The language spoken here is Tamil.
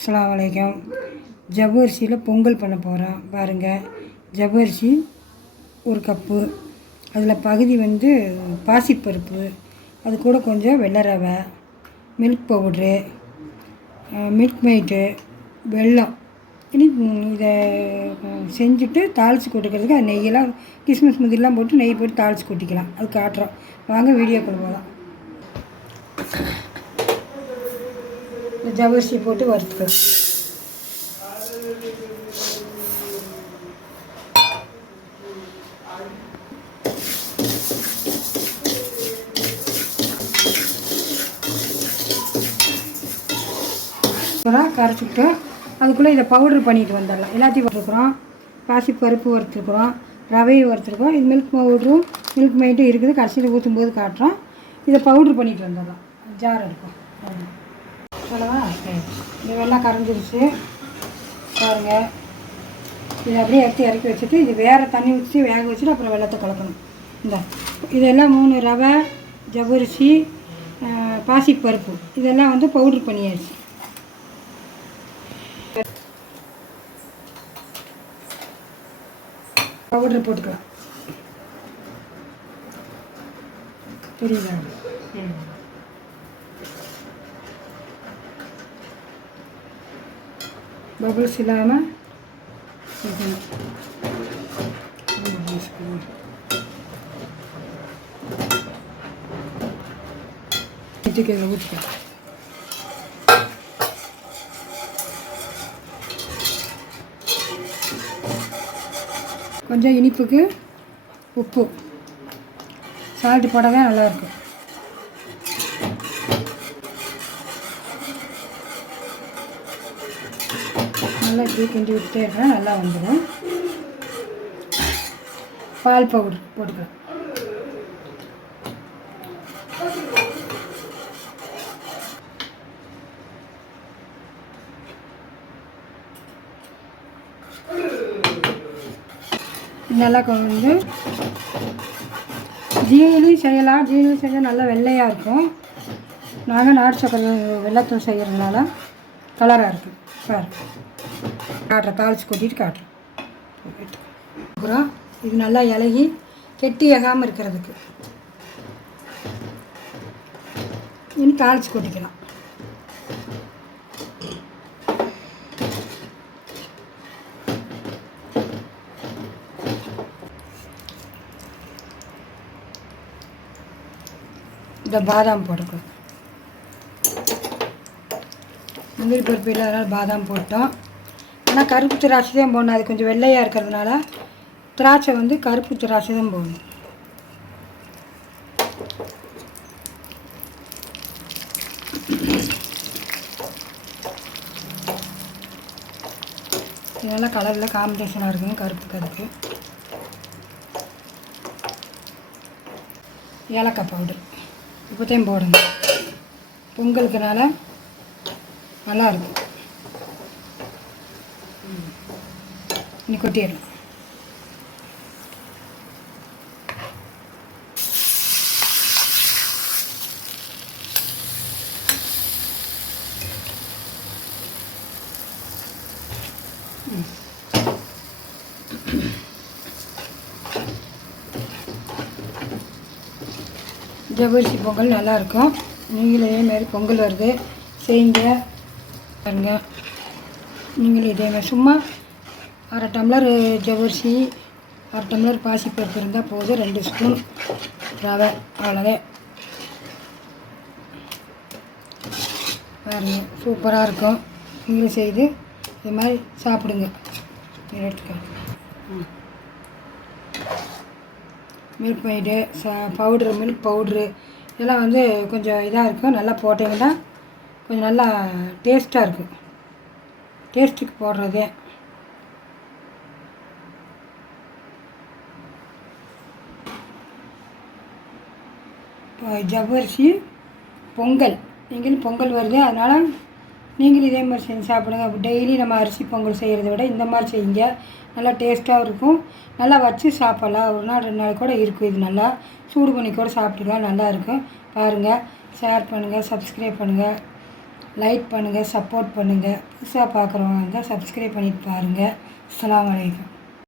அஸ்லாம் வலைக்கம் ஜவ்வரிசியில் பொங்கல் பண்ண போகிறோம் பாருங்கள் ஜவ்வரிசி ஒரு கப்பு. அதில் பகுதி வந்து பாசிப்பருப்பு. அது கூட கொஞ்சம் வெள்ளை ரவை மில்க் பவுட்ரு மில்க் மெய்ட்டு வெல்லம். இனி இதை செஞ்சுட்டு தாளித்து கொட்டுக்கிறதுக்கு அது நெய்யெல்லாம் கிஸ்மிஸ் முந்திரிலாம் போட்டு நெய் போட்டு தாளித்து கொட்டிக்கலாம். அது காட்டுறோம். வாங்க வீடியோக்குள்ள போகலாம். இந்த ஜவ்வரிசியை போட்டு வறுத்துக்கலாம் இப்போதான் கரைச்சிட்டு அதுக்குள்ளே இதை பவுடர் பண்ணிட்டு வந்துடலாம். எல்லாத்தையும் வறுத்துருக்குறோம். பாசி பருப்பு வறுத்துருக்குறோம். ரவையை வறுத்துருக்கோம் இது மில்க் பவுடரும் மில்க் மைட்டும் இருக்குது. கடைசியில் ஊற்றும் போது காட்டுறோம். இதை பவுட்ரு பண்ணிட்டு வந்துடலாம். ஜார் எடுப்போம். சொல்லவா சரி இது வெள்ளம் கரைஞ்சிருச்சு. பாருங்க. இதை அப்படியே எடுத்து இறக்கி வச்சுட்டு இது வேறு தண்ணி ஊற்றி வேக வச்சுட்டு அப்புறம் வெள்ளத்தை கலக்கணும். இந்த இதெல்லாம் மூணு ரவை ஜவ்வரிசி பாசிப்பருப்பு. இதெல்லாம் வந்து பவுட்ரு பண்ணியாச்சு. பவுடர் போட்டுக்கலாம். புரியுதா? ம். பபுள்ஸ் இல்லாமல் இருக்கணும் ஊற்றிக்க கொஞ்சம் இனிப்புக்கு உப்பு. சால்ட்டு போட்டால் தான் நல்லாயிருக்கும் நல்லா இப்படி கிண்டி விட்டுட்டே இருக்கேன் நல்லா வந்துடும் பால் பவுடர் போட்டுக்கலாம் நல்லா வந்து ஜீனிலையும் செய்யலாம். ஜீனிலையும் செஞ்சால் நல்லா வெள்ளையாக இருக்கும். நாங்கள் நாட்டு சக்கரை வெள்ளத்தூள் செய்கிறதுனால கலராக இருக்கும். பாரு. காட்டுறேன் தாளிச்சு கொட்டிட்டு காட்டுறேன். இது நல்லா இலகி கெட்டி ஏகாமல் இருக்கிறதுக்கு. இனி தாளிச்சு கொட்டிக்கலாம். இந்த பாதாம் போட்டுக்கலாம் முந்திரி பருப்பு இல்லாதனால பாதாம் போட்டோம். ஆனால் கருப்பு திராட்சை தான் போடணும் அது கொஞ்சம் வெள்ளையாக இருக்கிறதுனால திராட்சை வந்து கருப்பு திராட்சை தான் போடணும் இதெல்லாம் கலரில் காம்பினேஷனாக இருக்குங்க கருப்பு கருப்பு. ஏலக்காய் பவுடர் இப்போத்தையும் போடுங்க பொங்கலுக்குனால நல்லாயிருக்கும் இருக்கும் இனி கொட்டிடலாம் ஜவ்வரிசி பொங்கல் நல்லாயிருக்கும். நீங்களும் இதேமாரி பொங்கல் வருது. செய்யுங்க. பாருங்க. நீங்களும் இதேமாதிரி சும்மா அரை டம்ளர் ஜவ்வரிசி அரை டம்ளர் பாசிப்பருப்பு இருந்தால் போதும். ரெண்டு ஸ்பூன் ரவை அவ்வளோதான். பாருங்க சூப்பராக இருக்கும். நீங்களும் செய்து இது மாதிரி சாப்பிடுங்க. எடுத்துக்கோங்க. ம் மில்க் மைடு ச பவுட்ரு மில்க் பவுட்ரு இதெல்லாம் வந்து கொஞ்சம் இதாக இருக்கும். நல்லா போட்டிங்கன்னா கொஞ்சம் நல்லா டேஸ்ட்டாக இருக்கும். டேஸ்ட்டுக்கு போடுறதே. ஜவ்வரிசி பொங்கல். நீங்களும் பொங்கல் வருது. அதனால் நீங்களும் இதே மாதிரி செஞ்சு சாப்பிடுங்க. அப்போ டெய்லி நம்ம அரிசி பொங்கல் செய்கிறத விட இந்த மாதிரி செய்யுங்க. நல்லா டேஸ்ட்டாகவும் இருக்கும். நல்லா வச்சு சாப்பிட்லாம். ஒரு நாள் ரெண்டு நாள் கூட இருக்கும் இது நல்லா. சூடு பண்ணி கூட சாப்பிட்டுக்கலாம். நல்லாயிருக்கும் பாருங்கள் ஷேர் பண்ணுங்கள் சப்ஸ்கிரைப் பண்ணுங்கள் லைக் பண்ணுங்கள் சப்போர்ட் பண்ணுங்கள் புதுசாக பார்க்குறவங்க சப்ஸ்கிரைப் பண்ணிட்டு பாருங்கள் அஸ்ஸலாமு வலைக்கம்